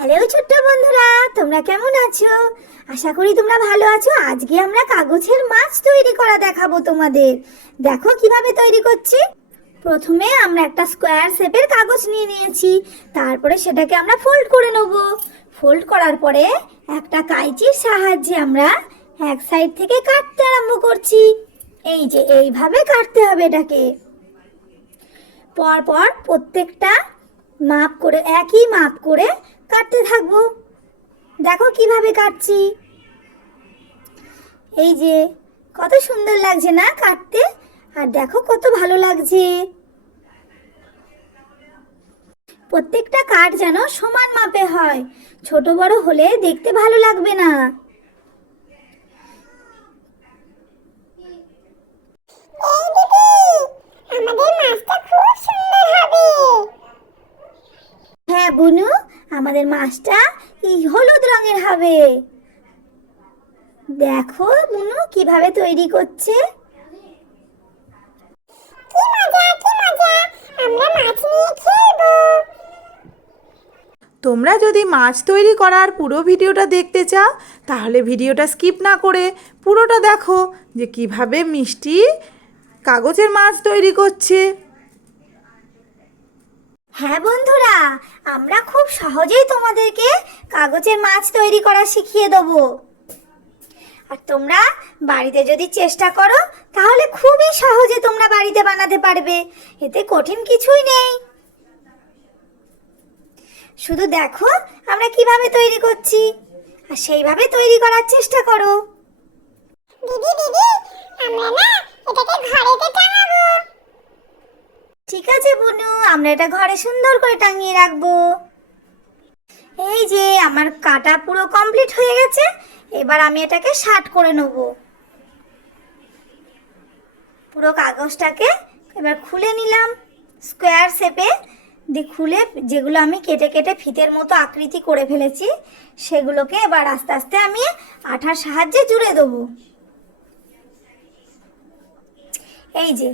Hello ছোট্ট বন্ধুরা, তোমরা কেমন আছো? আশা করি তোমরা ভালো আছো। আজকে আমরা কাগজের মাছ তৈরি করা দেখাবো তোমাদের। দেখো কিভাবে তৈরি করছি। প্রথমে আমরা একটা স্কোয়ার শেপের কাগজ নিয়ে নিয়েছি, তারপরে সেটাকে আমরা ফোল্ড করে নেব। ফোল্ড করার পরে একটা কাঁচির সাহায্যে আমরা এক সাইড থেকে কাটতে আরম্ভ করছি। এই যে এইভাবে কাটতে হবে এটাকে। পরপর প্রত্যেকটা মাপ করে একই মাপ করে কাটতে থাকবো। দেখো কিভাবে কাটছি। এই যে কত সুন্দর লাগছে না কাটতে, আর দেখো কত ভালো লাগছে। প্রত্যেকটা কাঠ যেন সমান মাপে হয়, ছোট বড় হলে দেখতে ভালো লাগবে না। হ্যাঁ বুনু, আমাদের মাছটা এই হলুদ রঙের হবে। দেখো বুনু কিভাবে তৈরি করছে। কি মজা কি মজা, আমরা মাছ নিয়ে খেলবো। তোমরা যদি মাছ তৈরি করার পুরো ভিডিওটা দেখতে চাও তাহলে ভিডিওটা স্কিপ না করে পুরোটা দেখো যে কিভাবে মিষ্টি কাগজের মাছ তৈরি করছে। হ্যাঁ বন্ধুরা, আমরা খুব সহজেই তোমাদেরকে কাগজের মাছ তৈরি করা শিখিয়ে দেবো। আর তোমরা বাড়িতে যদি চেষ্টা করো তাহলে খুবই সহজে তোমরা বাড়িতে বানাতে পারবে, এতে কঠিন কিছুই নেই। শুধু দেখো আমরা কিভাবে তৈরি করছি, আর সেইভাবে তৈরি করার চেষ্টা করো। দিদি দিদি, আমরা না এটাকে ঘরেতে টাঙাবো। ঠিক আছে বুনু, আমরা এটা ঘরে সুন্দর করে টাঙিয়ে রাখবো। এই যে আমার কাটা পুরো কমপ্লিট হয়ে গেছে, এবার আমি এটাকে শার্ট করে নেব। পুরো কাগজটাকে এবার খুলে নিলাম স্কোয়ার শেপে দিয়ে। খুলে যেগুলো আমি কেটে কেটে ফিতের মতো আকৃতি করে ফেলেছি সেগুলোকে এবার আস্তে আস্তে আমি আঠার সাহায্যে জুড়ে দেবো। এই যে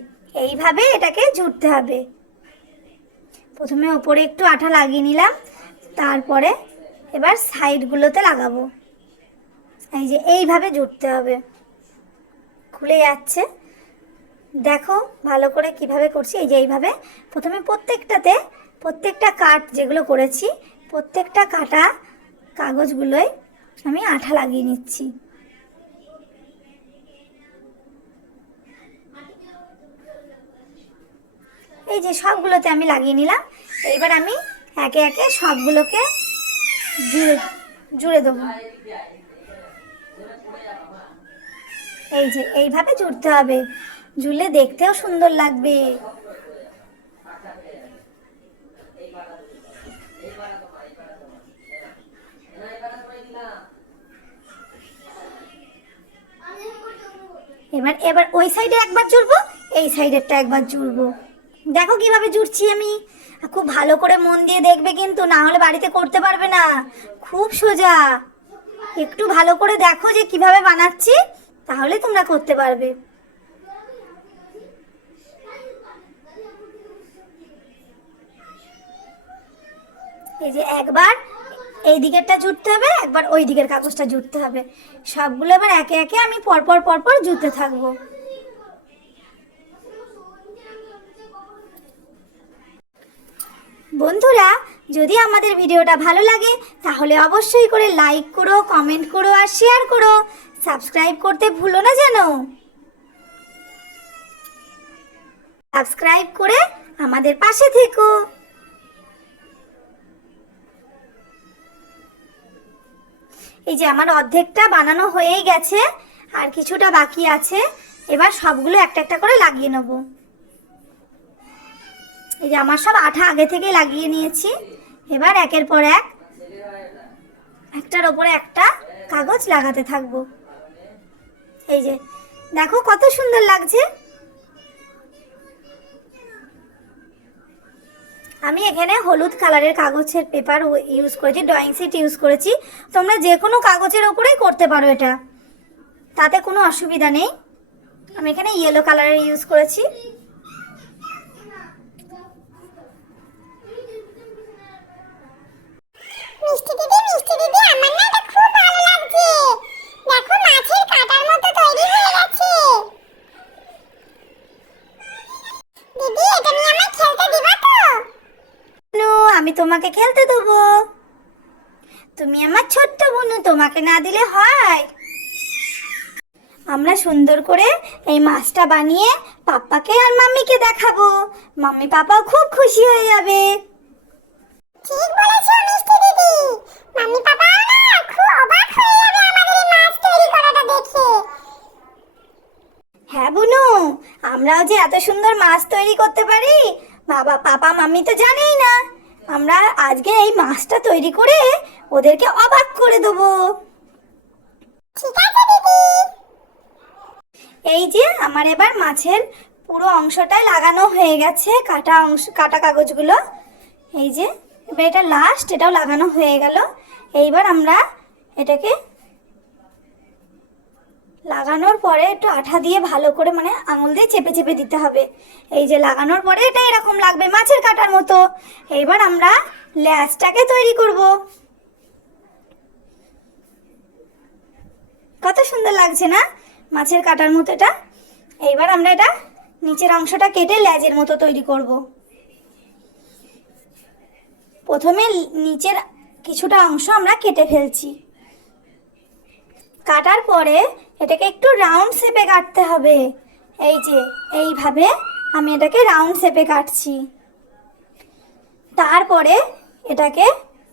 এইভাবে এটাকে জুড়তে হবে। প্রথমে ওপরে একটু আঠা লাগিয়ে নিলাম, তারপরে এবার সাইডগুলোতে লাগাবো। এই যে এইভাবে জুড়তে হবে। খুলে যাচ্ছে, দেখো ভালো করে কিভাবে করছি। এই যে এইভাবে প্রথমে প্রত্যেকটা কাট যেগুলো করেছি প্রত্যেকটা কাটা কাগজগুলোয় আমি আঠা লাগিয়ে নিচ্ছি। এই যে সবগুলোতে আমি লাগিয়ে নিলাম। এইবার আমি একে একে সবগুলোকে জুড়ে দেবো। এই যে এইভাবে জুড়তে হবে, জুড়লে দেখতেও সুন্দর লাগবে। এবার এবার ওই সাইডে একবার জুড়বো, এই সাইডেরটা একবার জুড়বো। দেখো কিভাবে জুড়ছি আমি। খুব ভালো করে মন দিয়ে দেখবে কিন্তু, না হলে বাড়িতে করতে পারবে না। খুব সোজা, একটু ভালো করে দেখো যে কিভাবে বানাচ্ছি, তাহলে তোমরা করতে পারবে। এই যে একবার এই দিকেরটা জুড়তে হবে, একবার ওই দিকের কাগজটা জুড়তে হবে। সবগুলো এবার একে একে আমি পরপর পরপর জুড়তে থাকবো। বন্ধুরা, যদি আমাদের ভিডিওটা ভালো লাগে তাহলে অবশ্যই করে লাইক করো, কমেন্ট করো আর শেয়ার করো। সাবস্ক্রাইব করতে ভুলো না যেন। সাবস্ক্রাইব করে আমাদের পাশে থেকো। এই যে আমার অর্ধেকটা বানানো হয়েই গেছে, আর কিছুটা বাকি আছে। এবার সবগুলো একটা একটা করে লাগিয়ে নেব। এই যে আমার সব আঠা আগে থেকে লাগিয়ে নিয়েছি। এবার একের পর একটার ওপরে একটা কাগজ লাগাতে থাকবো। এই যে দেখো কত সুন্দর লাগছে। আমি এখানে হলুদ কালারের কাগজের পেপার ইউজ করেছি, ড্রয়িং শিট ইউজ করেছি। তোমরা যে কোনো কাগজের ওপরেই করতে পারো, এটা তাতে কোনো অসুবিধা নেই। আমি এখানে ইয়েলো কালারের ইউজ করেছি। মিষ্টি তুমি আমার ছোট্ট বোনু, তোমাকে না দিলে হয়? আমরা সুন্দর করে এই মাছটা বানিয়ে পাপ্পাকে আর মাম্মিকে দেখাবো। মাম্মি পাপাও খুব খুশি হয়ে যাবে। ঠিক বলেছো মিষ্টি দিদি, মাম্মি পাপাও না খুব অবাক হয়ে যাবে আমাদের এই মাছ তৈরি করাটা দেখে। হ্যাঁ বুনু, আমরাও যে এত সুন্দর মাছ তৈরি করতে পারি বাবা পাপা মাম্মি তো জানেই না। আমরা আজকে এই মাছটা তৈরি করে ওদেরকে অবাক করে দেবো। ঠিক আছে দিদি। এই যে আমার এবার মাছের পুরো অংশটাই লাগানো হয়ে গেছে, কাটা কাগজগুলো। এই যে এবার এটা লাস্ট, এটাও লাগানো হয়ে গেল। এইবার আমরা এটাকে লাগানোর পরে একটু আঠা দিয়ে ভালো করে মানে আঙুল দিয়ে চেপে চেপে দিতে হবে। এই যে লাগানোর পরে এটা এরকম লাগবে মাছের কাটার মতো। এইবার আমরা ল্যাজটাকে তৈরি করব। কত সুন্দর লাগছে না মাছের কাটার মতো এটা। এইবার আমরা এটা নিচের অংশটা কেটে লেজের মতো তৈরি করব। প্রথমে নিচের কিছুটা অংশ আমরা কেটে ফেলছি। কাটার পরে এটাকে একটু রাউন্ড শেপে কাটতে হবে। এই যে এইভাবে আমি এটাকে রাউন্ড শেপে কাটছি। তারপরে এটাকে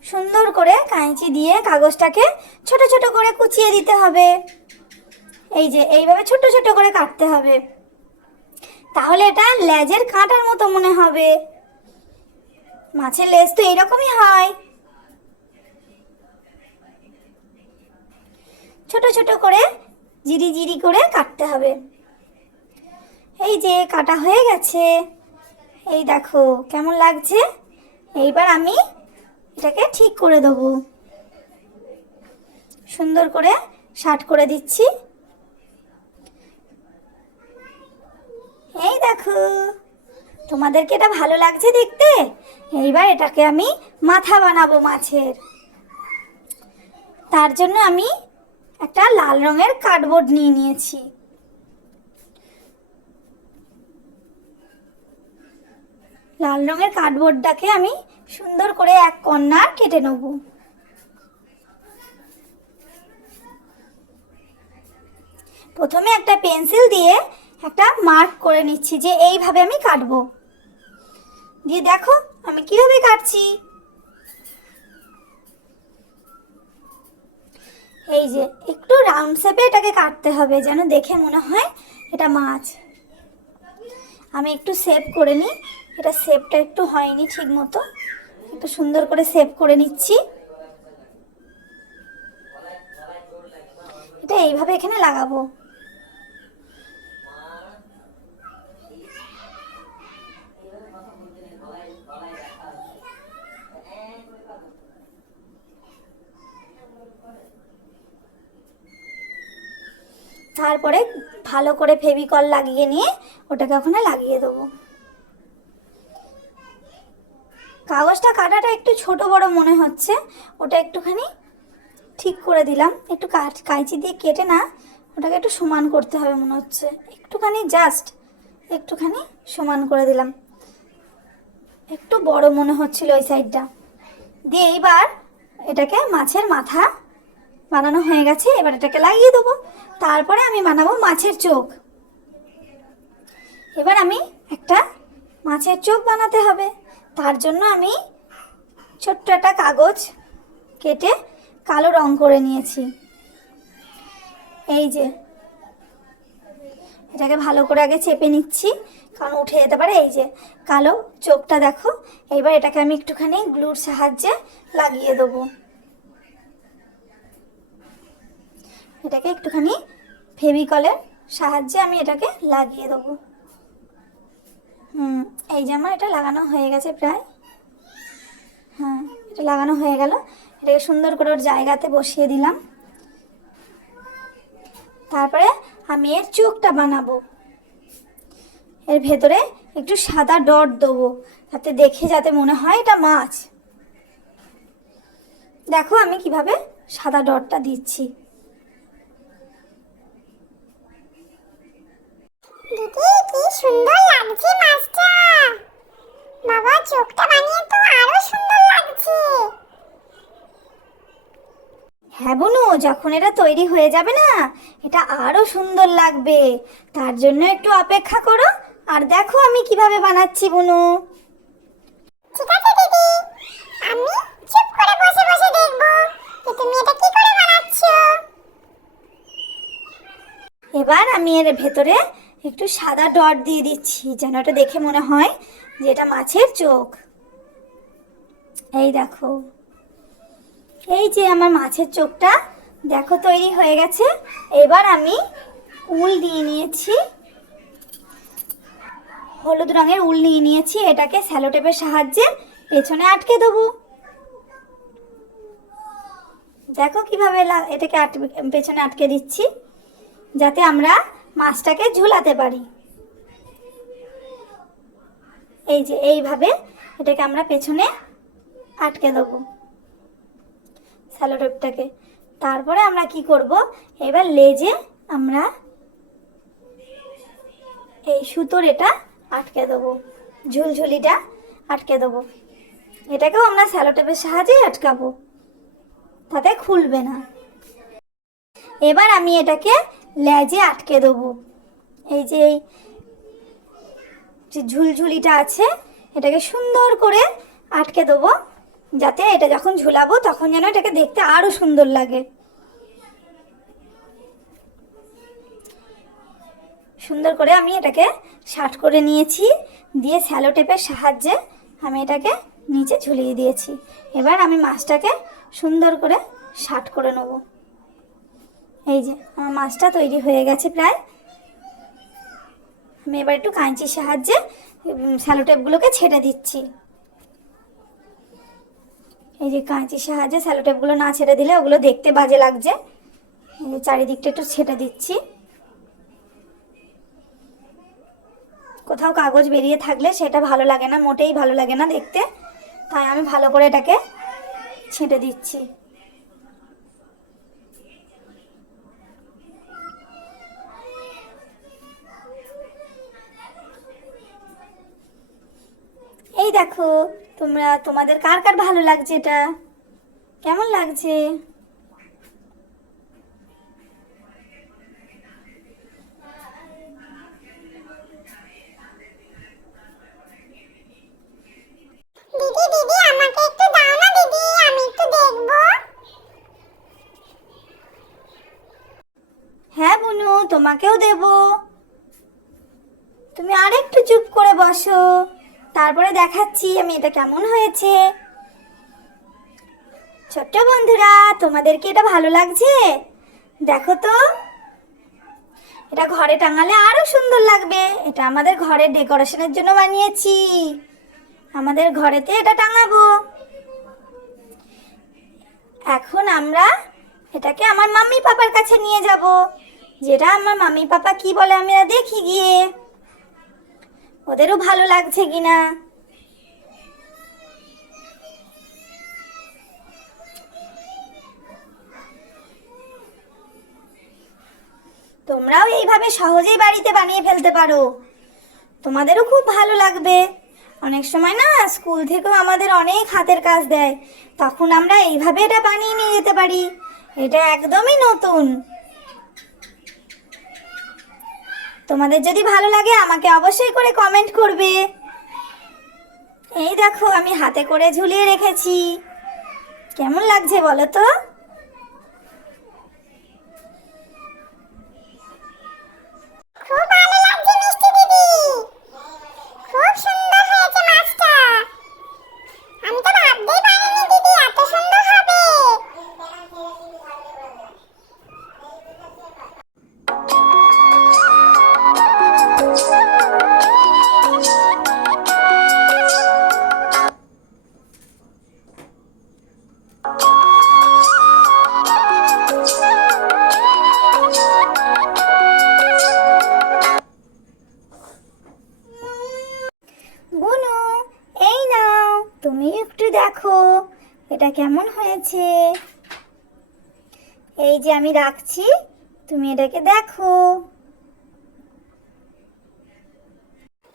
সুন্দর করে কাঁচি দিয়ে কাগজটাকে ছোট ছোট করে কুচিয়ে দিতে হবে। এই যে এইভাবে ছোট ছোট করে কাটতে হবে, তাহলে এটা লেজের কাঁটার মতো মনে হবে। মাছের লেজ তো এইরকমই হয়। ছোট ছোট করে জিরি জিরি করে কাটতে হবে। এই যে কাটা হয়ে গেছে, এই দেখো কেমন লাগছে। এইবার আমি এটাকে ঠিক করে দেবো, সুন্দর করে শার্ট করে দিচ্ছি। এই দেখো, তোমাদেরকে এটা ভালো লাগছে দেখতে? এইবার এটাকে আমি মাথা বানাবো মাছের। তার জন্য আমি একটা লাল রঙের কার্ডবোর্ড নিয়ে নিয়েছি। লাল রঙের কার্ডবোর্ডটাকে আমি সুন্দর করে এক কর্নার কেটে নেব। প্রথমে একটা পেন্সিল দিয়ে একটা মার্ক করে নিচ্ছি যে এইভাবে আমি কাটবো। দিয়ে দেখো আমি কিভাবে কাটছি। এই যে একটু রাউন্ড শেপে এটাকে কাটতে হবে, যেন দেখে মনে হয় এটা মাছ। আমি একটু শেপ করে নিই, এটা শেপটা একটু হয়নি ঠিক মতো, একটু সুন্দর করে শেপ করে নিচ্ছি। এটা এইভাবে এখানে লাগাবো। তারপরে ভালো করে ফেভিকল লাগিয়ে নিয়ে ওটাকে ওখানে লাগিয়ে দেবো। কাগজটা কাটাটা একটু ছোট বড় মনে হচ্ছে, ওটা একটুখানি ঠিক করে দিলাম। একটু কাঁচি দিয়ে কেটে না ওটাকে একটু সমান করতে হবে মনে হচ্ছে, একটুখানি জাস্ট একটুখানি সমান করে দিলাম। একটু বড় মনে হচ্ছিল ওই সাইডটা দিয়ে। এইবার এটাকে মাছের মাথা বানানো হয়ে গেছে, এবার এটাকে লাগিয়ে দেবো। তারপরে আমি বানাবো মাছের চোখ। এবার আমি একটা মাছের চোখ বানাতে হবে। তার জন্য আমি ছোট্ট একটা কাগজ কেটে কালো রং করে নিয়েছি। এই যে এটাকে ভালো করে আগে চেপে নিচ্ছি, কারণ উঠে যেতে পারে। এই যে কালো চোখটা দেখো। এইবার এটাকে আমি একটুখানি গ্লুর সাহায্যে লাগিয়ে দেবো। এটাকে একটুখানি ফেভিকলের সাহায্যে আমি এটাকে লাগিয়ে দেবো। এই যে আমার এটা লাগানো হয়ে গেছে প্রায়। হ্যাঁ, এটা লাগানো হয়ে গেল। এটাকে সুন্দর করে ওর জায়গাতে বসিয়ে দিলাম। তারপরে আমি এর চোখটা বানাবো। এর ভেতরে একটু সাদা ডট দেবো, যাতে দেখে যাতে মনে হয় এটা মাছ। দেখো আমি কিভাবে সাদা ডটটা দিচ্ছি। দিদি কি সুন্দর লাগছে মাছটা। বাবা চোখটা বানিয়ে তো আরো সুন্দর লাগছে। হ্যাঁ বুনু, যখন এটা তৈরি হয়ে যাবে না, এটা আরো সুন্দর লাগবে। তার জন্য একটু অপেক্ষা করো, আর দেখো আমি কিভাবে বানাচ্ছি বুনু। ঠিক আছে দিদি, আমি চুপ করে বসে বসে দেখবো যে তুমি এটা কি করে বানাচ্ছো। এবার আমি এর ভেতরে একটু সাদা ডট দিয়ে দিচ্ছি, যেন এটা দেখে মনে হয় যে এটা মাছের চোখ। এই দেখো, এই যে আমার মাছের চোখটা দেখো তৈরি হয়ে গেছে। এবার আমি উল নিয়ে নিয়েছি, হলুদ রঙের উল নিয়ে নিয়েছি। এটাকে স্যালোটেপের সাহায্যে পেছনে আটকে দেবো। দেখো কিভাবে এটাকে পেছনে আটকে দিচ্ছি, যাতে আমরা মাছটাকে ঝুলাতে পারি। এই যে এইভাবে এটাকে আমরা পেছনে আটকে দেবো স্যালোটেপটাকে। তারপরে আমরা কি করব, এবার লেজে আমরা এই সুতোর এটা আটকে দেবো, ঝুলঝুলিটা আটকে দেবো। এটাকেও আমরা স্যালোটেপের সাহায্যে আটকাবো, তাতে খুলবে না। এবার আমি এটাকে লেজে আটকে দেবো। এই যে এই যে ঝুলঝুলিটা আছে, এটাকে সুন্দর করে আটকে দেবো, যাতে এটা যখন ঝুলাবো তখন যেন এটাকে দেখতে আরো সুন্দর লাগে। সুন্দর করে আমি এটাকে শার্ট করে নিয়েছি, দিয়ে স্যালোটেপের সাহায্যে আমি এটাকে নিচে ঝুলিয়ে দিয়েছি। এবার আমি মাছটাকে সুন্দর করে শার্ট করে নেব। এই যে আমার মাছটা তৈরি হয়ে গেছে প্রায়। আমি এবার একটু কাঁচির সাহায্যে স্যালোটেপগুলোকে ছেড়ে দিচ্ছি। এই যে কাঁচির সাহায্যে স্যালোটেপগুলো না ছেড়ে দিলে ওগুলো দেখতে বাজে লাগছে। এই যে চারিদিকটা একটু ছেড়ে দিচ্ছি। কোথাও কাগজ বেরিয়ে থাকলে সেটা ভালো লাগে না, মোটেই ভালো লাগে না দেখতে, তাই আমি ভালো করে এটাকে ছেঁটে দিচ্ছি। এই দেখো, তোমাদের কার কার ভালো লাগছে, এটা কেমন লাগছে? দিদি দিদি, আমাকে একটু দাও না দিদি, আমি একটু দেখবো। হ্যাঁ বুনু, তোমাকেও দেব। তুমি আরেকটু চুপ করে বসো, তারপরে দেখাচ্ছি আমি এটা কেমন হয়েছে। ছোট্ট বন্ধুরা, তোমাদের কি এটা ভালো লাগছে? দেখো তো, এটা ঘরে টাঙালে আরো সুন্দর লাগবে। এটা আমাদের ঘরের ডেকোরেশনের জন্য বানিয়েছি, আমাদের ঘরেতে এটা টাঙাবো। এখন আমরা এটাকে আমার মাম্মি পাপার কাছে নিয়ে যাব, যেটা আমার মাম্মি পাপা কি বলে আমরা দেখি গিয়ে, ওদেরও ভালো লাগছে কিনা। তোমরাও এইভাবে সহজেই বাড়িতে বানিয়ে ফেলতে পারো, তোমাদেরও খুব ভালো লাগবে। অনেক সময় না স্কুল থেকেও আমাদের অনেক হাতের কাজ দেয়, তখন আমরা এইভাবে এটা বানিয়ে নিয়ে যেতে পারি। এটা একদমই নতুন। তোমাদের যদি ভালো লাগে আমাকে অবশ্যই করে কমেন্ট করবে। এই দেখো, আমি হাতে করে ঝুলিয়ে রেখেছি। কেমন লাগছে বলো তো? খুব ভালো লাগছে মিষ্টি দিদি, খুব সুন্দর হয়েছে মাছটা। আমি তো ভাবতেই পারিনি দিদি এত সুন্দর হবে। বুনু, এই নাও, তুমি একটু দেখো এটা কেমন হয়েছে। এই যে আমি রাখছি, তুমি এটাকে দেখো।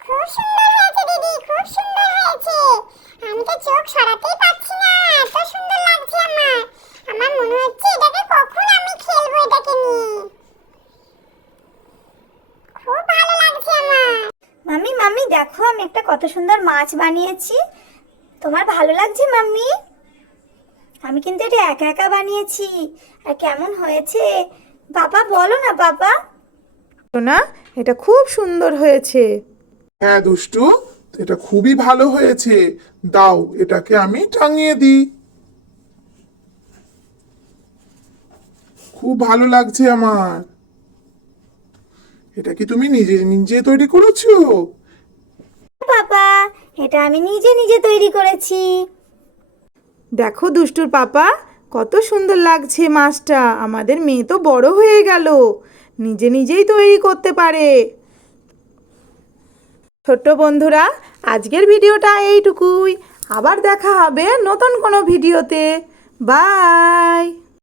খুব সুন্দর হয়েছে দিদি, খুব সুন্দর হয়েছে। আমি তো চোখ সরাতেই পারছি না, এত সুন্দর লাগছে আমার। আমার মনে হচ্ছে এটাকে দেখো আমি একটা কত সুন্দর মাছ বানিয়েছি। তোমার ভালো লাগছে মাম্মি? আমি কিন্তু এটা একা একা বানিয়েছি। আর কেমন হয়েছে বাবা বলো না বাবা? না, এটা খুব সুন্দর হয়েছে। হ্যাঁ দুষ্টু, এটা খুবই ভালো হয়েছে। দাও এটাকে আমি টাঙিয়ে দিই। খুব ভালো লাগছে আমার। এটা কি তুমি নিজে নিজে তৈরি করেছো? বাবা, এটা আমি নিজে নিজে তৈরি করেছি। দেখো দুষ্টুর পাপা, কত সুন্দর লাগছে মাছটা। আমাদের মেয়ে তো বড় হয়ে গেল, নিজে নিজেই তৈরি করতে পারে। ছোট্ট বন্ধুরা, আজকের ভিডিওটা এইটুকুই। আবার দেখা হবে নতুন কোনো ভিডিওতে। বাই।